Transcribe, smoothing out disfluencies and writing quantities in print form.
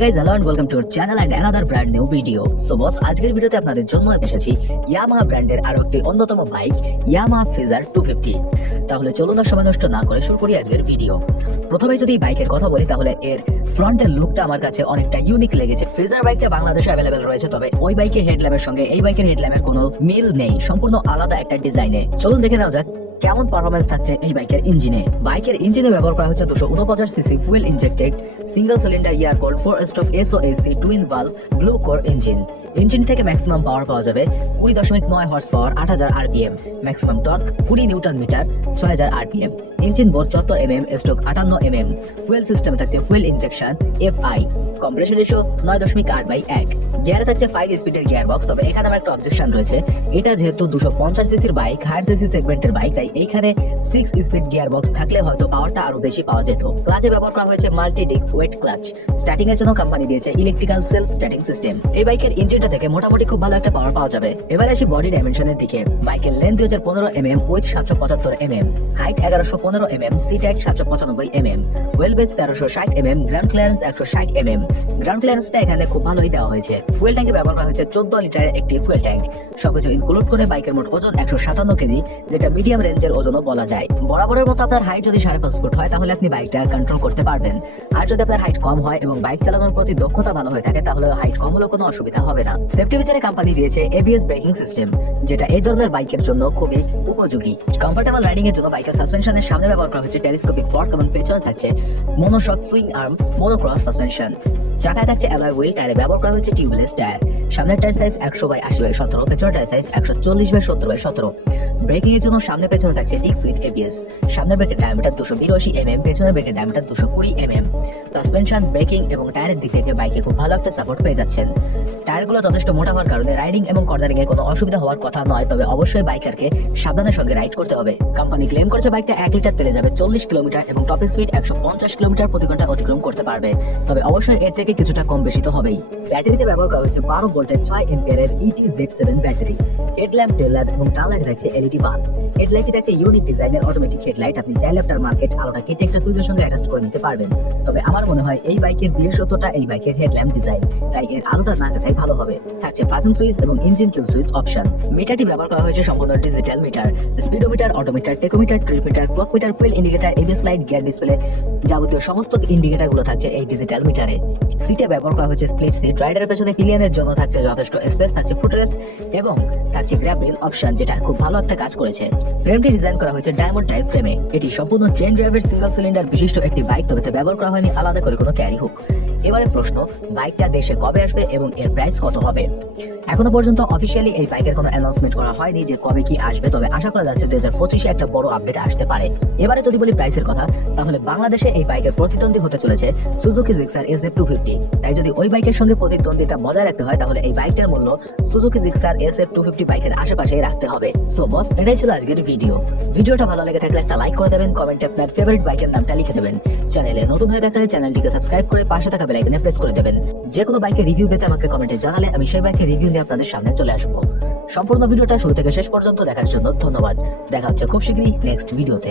guys, hello and welcome to our channel and another brand new video. So boss, আজকের ভিডিওতে আপনাদের জন্য এসেছি ইয়ামাহা ব্র্যান্ডের আরো একটি অন্যতম বাইক ইয়ামাহা ফেজার 250। তাহলে চলুন আর সময় নষ্ট না করে শুরু করি আজকের ভিডিও। প্রথমে যদি বাইকের কথা বলি তাহলে এর ফ্রন্টের লুকটা আমার কাছে অনেকটা ইউনিক লেগেছে। ফেজার বাইকটা বাংলাদেশে অ্যাভেলেবেল রয়েছে, তবে ওই বাইকের হেডল্যাম্পের সঙ্গে এই বাইকের হেডল্যাম্পের কোনো মিল নেই, সম্পূর্ণ আলাদা একটা ডিজাইনে। চলুন দেখে নেওয়া যাক কেমন পারফরম্যান্স থাকছে এই বাইকের ইঞ্জিনে। বাইকের ইঞ্জিনে ব্যবহার করা হচ্ছে 249 CC fuel injected single cylinder air cooled four stroke SOHC twin valve blue core engine থেকে ম্যাক্সিমাম পাওয়ার পাওয়া যাবে 20.9 horsepower 8000 RPM, maximum torque 20 newton metre 6000 RPM. Engine bore 74 mm stroke 58 mm। Fuel সিস্টেমে থাকছে fuel injection FI, compression ratio 9.8/1। গিয়ারে থাকছে 5 স্পিডের gear box. তবে এখানে আমার একটা অবজেকশন রয়েছে, এটা যেহেতু 250 সিসির বাইক, হায়ার সিসি সেগমেন্টের বাইক, তাই এইখানে 6 স্পিড গিয়ার বক্স থাকলে হয়তো পাওয়ারটা আরো বেশি পাওয়া যেত। ক্লাচে ব্যবহার করা হয়েছে multi disc wet clutch. Starting এর জন্য কোম্পানি দিয়েছে ইলেকট্রিক্যাল সেলফ স্টার্টিং সিস্টেম। এই বাইকের ইঞ্জিনটা থেকে মোটামুটি খুব ভালো একটা পাওয়ার পাওয়া যাবে। এবারে আসি বডি ডাইমেনশনের দিকে। বাইকের length 2015 mm with 775 mm, height 1115 mm, seat height 795 mm, wheel base 1360 mm, ground clearance 160 mm। Ground ক্লিয়ারেন্সটা এখানে খুব ভালোই দেওয়া হয়েছে। ফুয়েল ট্যাঙ্কে ব্যবহার করা হয়েছে 14 লিটারের একটি ফুয়েল ট্যাঙ্ক। সবকিছু ইনক্লুড করে বাইকের মোট ওজন 157 কেজি, যেটা মিডিয়াম রেঞ্জের ওজনও বলা যায়। বরাবরের মতো আপনার হাইট যদি 5.5 ফুট হয় তাহলে আপনি বাইকটা কন্ট্রোল করতে পারবেন। আর যদি আপনার হাইট কম হয় এবং বাইক চালানোর প্রতি দক্ষতা ভালো হয়ে থাকে তাহলে হাইট কম হলেও কোনো অসুবিধা হবে না। সেফটি ফিচারে কোম্পানি দিয়েছে এবিএস ব্রেকিং সিস্টেম, যেটা এই ধরনের বাইকের জন্য খুবই উপযোগী। কমফোর্টেবল রাইডিং এর জন্য বাইকের সাসপেনশনের সামনে ব্যবহার করা হয়েছে টেলিস্কোপিক ফর্ক এবং পেছনে থাকছে মনোশক সুইং আর্ম মনোক্রস সাসপেনশন। চাকায় থাকছে অ্যালয় হুইল, টায়ারে ব্যবহার করা হয়েছে টিউবলেস টায়ার। সামনের টায়ার সাইজ 100/80/17, পেছনের টায়ার সাইজ 140/70/17। ব্রেকিং এর জন্য সামনে পেছনে থাকছে ডিস্ক উইথ এবিএস। সামনের ব্রেকের ডায়ামিটার 282 mm, পেছনের ব্রেকের ডায়ামিটার 220 mm। সাসপেনশন, ব্রেকিং এবং টায়ারের দিক থেকে বাইকে খুব ভালো একটা সাপোর্ট পেয়ে যাচ্ছেন। টায়ারগুলো যথেষ্ট মোটা হওয়ার কারণে রাইডিং এবং কর্নারিং এ কোনো অসুবিধা হওয়ার কথা নয়, তবে অবশ্যই বাইকারকে সাবধানের সঙ্গে রাইড করতে হবে। কোম্পানি ক্লেম করছে বাইকটা 1 লিটার তেলে যাবে 40 কিলোমিটার এবং টপ স্পিড 150 কিলোমিটার প্রতি ঘন্টা অতিক্রম করতে পারবে। তবে অবশ্যই এর থেকে কিছুটা কম বেশি তো হবেই। ব্যাটারিতে ব্যবহার করা হয়েছে 12 ভোল্টের 6 এম্পিয়ারের ETZ7 ব্যাটারি। হেডল্যাম্প, টেল ল্যাম্প এবং টার্নলাইটে থাকছে এলইডি বাল্ব। হেডলাইটে থাকছে ইউনিক ডিজাইনের অটোমেটিক হেডলাইট। আপনি চাইলে আপনার মার্কেট আলোটা কেটে একটা সুইচের সঙ্গে অ্যাডজাস্ট করে নিতে পারবেন। তবে আমার মনে হয় এই বাইকের বিশেষত্বটা এই বাইকের হেডল্যাম্প ডিজাইন, তাই এর আলোটা না কাটাই ভালো হবে। থাকছে পাসিং সুইচ এবং ইঞ্জিন কিল সুইচ অপশন। মিটারটি ব্যবহার করা হয়েছে সম্পূর্ণ digital meter. Speedometer, odometer, tachometer, trip meter, clock meter, fuel indicator, ABS light, gear display যাবতীয় সমস্ত ইন্ডিকেটর গুলো থাকছে এই ডিজিটাল মিটারে। সিটে ব্যবহার করা হয়েছে স্প্লিট সিট। রাইডারের পেছনে পিলিয়নের জন্য থাকছে যথেষ্ট স্পেস, থাকছে ফুটরেস্ট এবং থাকছে গ্র্যাপলিং অপশন, যেটা খুব ভালো একটা কাজ করেছে। ফ্রেমটি ডিজাইন করা হয়েছে ডায়মন্ড টাইপ ফ্রেমে। এটি সম্পূর্ণ চেইন ড্রাইভের সিঙ্গেল সিলিন্ডার বিশিষ্ট একটি বাইক, তবে ব্যবহার করা হয়নি আলাদা করে কোনো ক্যারি হুক। এবারে প্রশ্ন, বাইকটা দেশে কবে আসবে এবং এর প্রাইস কত হবে? এখনো পর্যন্ত অফিসিয়ালি এই বাইকের কোনো অ্যানাউন্সমেন্ট করা হয়নি যে কবে কি আসবে, তবে আশা করা যাচ্ছে 2025-এ একটা বড় আপডেট আসতে পারে। এবারে যদি বলি প্রাইসের কথা, তাহলে বাংলাদেশে এই বাইকের প্রতিদ্বন্দ্বী হতে চলেছে সুজুকি জিক্সার SF250। তাই যদি ওই বাইকের সঙ্গে প্রতিদ্বন্দ্বিতা বজায় রাখতে হয় তাহলে এই বাইকটার মূল্য সুজুকি জিক্সার SF250 বাইকের আশেপাশেই রাখতে হবে। সো বস, এটাই ছিল আজকের ভিডিও। ভিডিওটা ভালো লেগে থাকলে একটা লাইক করে দেবেন, কমেন্টে আপনার ফেভারিট বাইকের নামটা লিখে দেবেন। চ্যানেলে নতুন হয়ে থাকলে চ্যানেলটিকে সাবস্ক্রাইব করে পাশে থাকা বেল আইকনে প্রেস করে দেবেন। যে কোনো বাইকের রিভিউ পেতে আমাকে কমেন্টে জানালে আমি সেই বাইকের রিভিউ নিয়ে আপনাদের সামনে চলে আসবো। সম্পূর্ণ ভিডিওটা শুরু থেকে শেষ পর্যন্ত দেখার জন্য ধন্যবাদ। দেখা হচ্ছে খুব শীঘ্রই নেক্সট ভিডিওতে।